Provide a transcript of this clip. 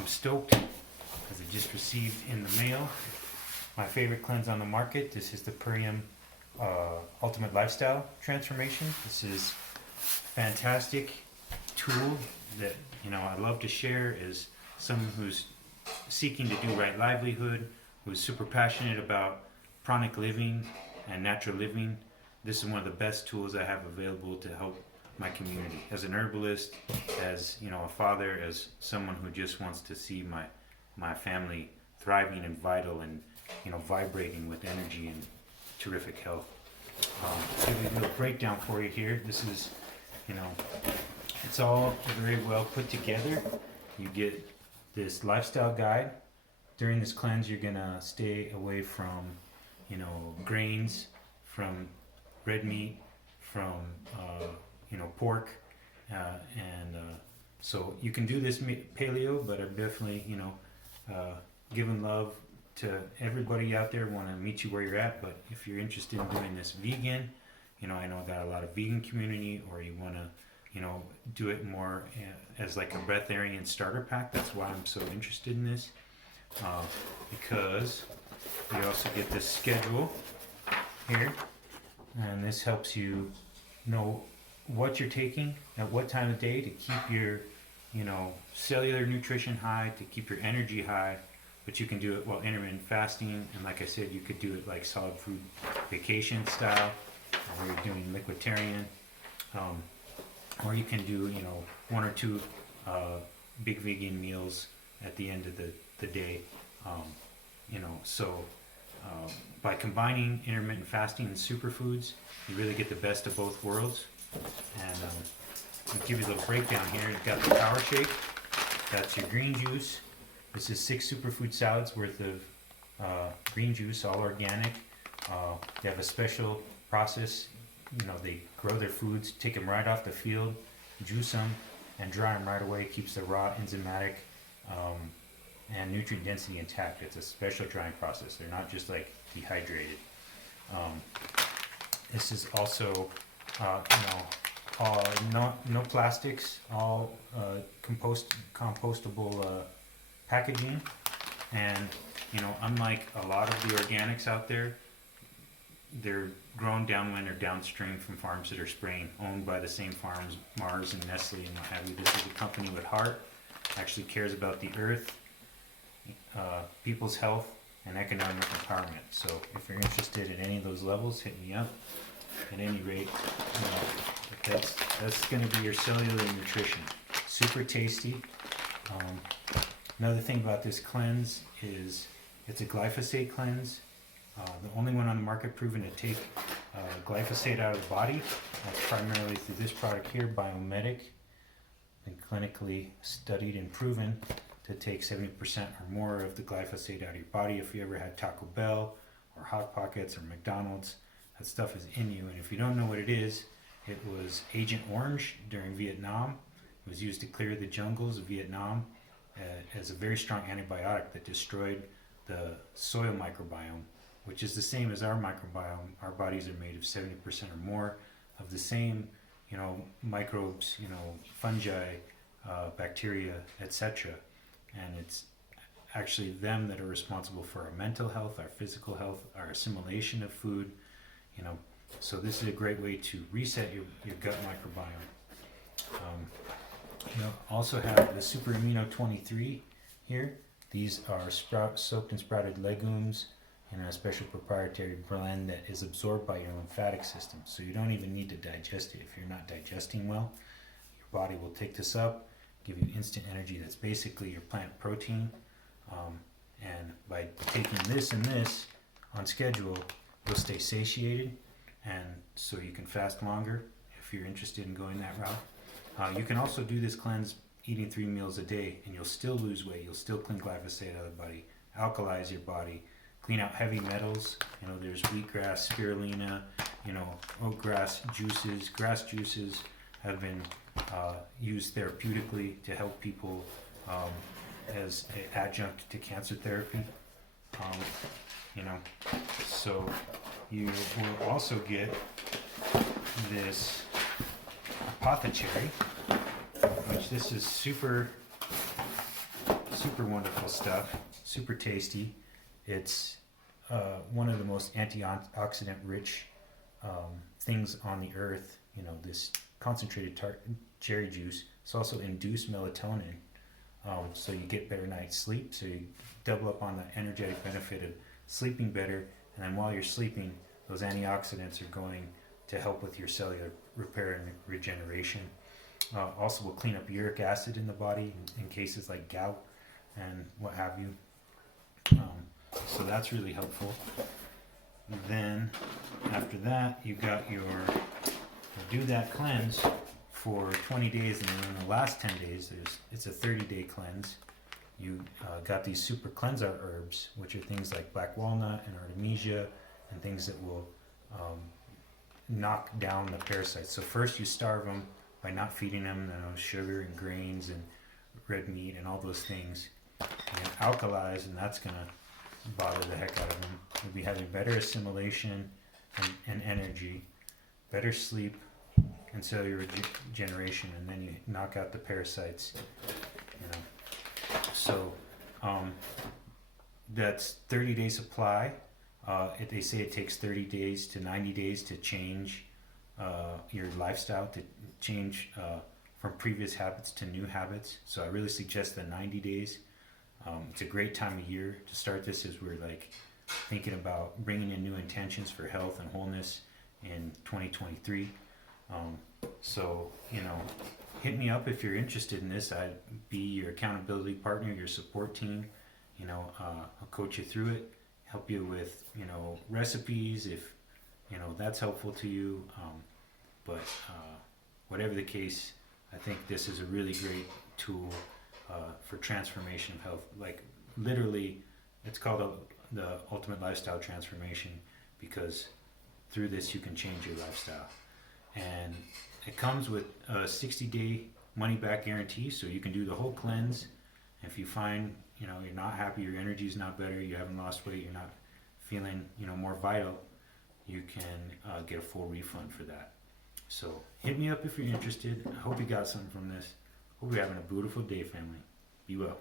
I'm stoked because I just received in the mail my favorite cleanse on the market. This is the Purium Ultimate Lifestyle Transformation. This is fantastic tool that I love to share as someone who's seeking to do right livelihood, who's super passionate about chronic living and natural living. This is one of the best tools I have available to help my community. As an herbalist, as a father, as someone who just wants to see my family thriving and vital and vibrating with energy and terrific health. Give you a little breakdown for you here. This is, it's all very well put together. You get this lifestyle guide. During this cleanse, you're gonna stay away from, grains, from red meat, from pork, and so you can do this paleo, but I'm definitely giving love to everybody out there. Want to meet you where you're at, but if you're interested in doing this vegan, I know I got a lot of vegan community, or you want to do it more as like a breatharian starter pack. That's why I'm so interested in this, because you also get this schedule here, and this helps you know what you're taking at what time of day to keep your cellular nutrition high, to keep your energy high. But you can do it while intermittent fasting, and like I said, you could do it like solid food vacation style, where you're doing liquiditarian, or you can do one or two big vegan meals at the end of the day. By combining intermittent fasting and superfoods, you really get the best of both worlds. And I'll give you a little breakdown here. You've got the power shake. That's your green juice. This is 6 superfood salads worth of green juice, all organic. They have a special process. They grow their foods, take them right off the field, juice them, and dry them right away. Keeps the raw enzymatic and nutrient density intact. It's a special drying process. They're not just like dehydrated. This is also no plastics, all compostable packaging, and unlike a lot of the organics out there, they're grown downwind or downstream from farms that are spraying, owned by the same farms, Mars and Nestle and what have you. This is a company with heart, actually cares about the earth, people's health, and economic empowerment. So if you're interested in any of those levels, hit me up. At any rate, that's going to be your cellular nutrition. Super tasty. Another thing about this cleanse is it's a glyphosate cleanse. The only one on the market proven to take glyphosate out of the body. That's primarily through this product here, Biomedic. Been clinically studied and proven to take 70% or more of the glyphosate out of your body. If you ever had Taco Bell or Hot Pockets or McDonald's, that stuff is in you. And if you don't know what it is, it was Agent Orange during Vietnam. It was used to clear the jungles of Vietnam as a very strong antibiotic that destroyed the soil microbiome, which is the same as our microbiome. Our bodies are made of 70% or more of the same, microbes, fungi, bacteria, etc. And it's actually them that are responsible for our mental health, our physical health, our assimilation of food. So this is a great way to reset your gut microbiome. Also have the Super Amino 23 here. These are soaked and sprouted legumes in a special proprietary blend that is absorbed by your lymphatic system. So you don't even need to digest it. If you're not digesting well, your body will take this up, give you instant energy. That's basically your plant protein. And by taking this and this on schedule, you'll stay satiated, and so you can fast longer if you're interested in going that route. You can also do this cleanse eating 3 meals a day, and you'll still lose weight. You'll still clean glyphosate out of the body, alkalize your body, clean out heavy metals. There's wheatgrass, spirulina, oatgrass juices. Grass juices have been used therapeutically to help people as an adjunct to cancer therapy. So you will also get this Apothe Cherry, which this is super super wonderful stuff, super tasty. It's one of the most antioxidant rich things on the earth. You know, this concentrated cherry juice. It's also induced melatonin, so you get better night's sleep. So you double up on the energetic benefit of sleeping better, and then while you're sleeping, those antioxidants are going to help with your cellular repair and regeneration. Also will clean up uric acid in the body in cases like gout and what have you. So that's really helpful. Then after that, you've got you do that cleanse for 20 days, and then in the last 10 days, it's a 30-day cleanse. You got these super cleanser herbs, which are things like black walnut and artemisia, and things that will knock down the parasites. So first you starve them by not feeding them sugar and grains and red meat and all those things. And alkalize, and that's going to bother the heck out of them. You'll be having better assimilation and energy, better sleep, and cellular regeneration, and then you knock out the parasites. So that's 30-day supply. They say it takes 30 days to 90 days to change your lifestyle, to change from previous habits to new habits. So I really suggest the 90 days. It's a great time of year to start this, as we're like thinking about bringing in new intentions for health and wholeness in 2023. So, hit me up if you're interested in this. I'd be your accountability partner, your support team. I'll coach you through it, help you with, recipes if, that's helpful to you. But whatever the case, I think this is a really great tool for transformation of health. Like literally, it's called the ultimate lifestyle transformation, because through this you can change your lifestyle. And it comes with a 60-day money-back guarantee, so you can do the whole cleanse. If you find, you're not happy, your energy is not better, you haven't lost weight, you're not feeling, more vital, you can get a full refund for that. So hit me up if you're interested. I hope you got something from this. Hope you're having a beautiful day, family. Be well.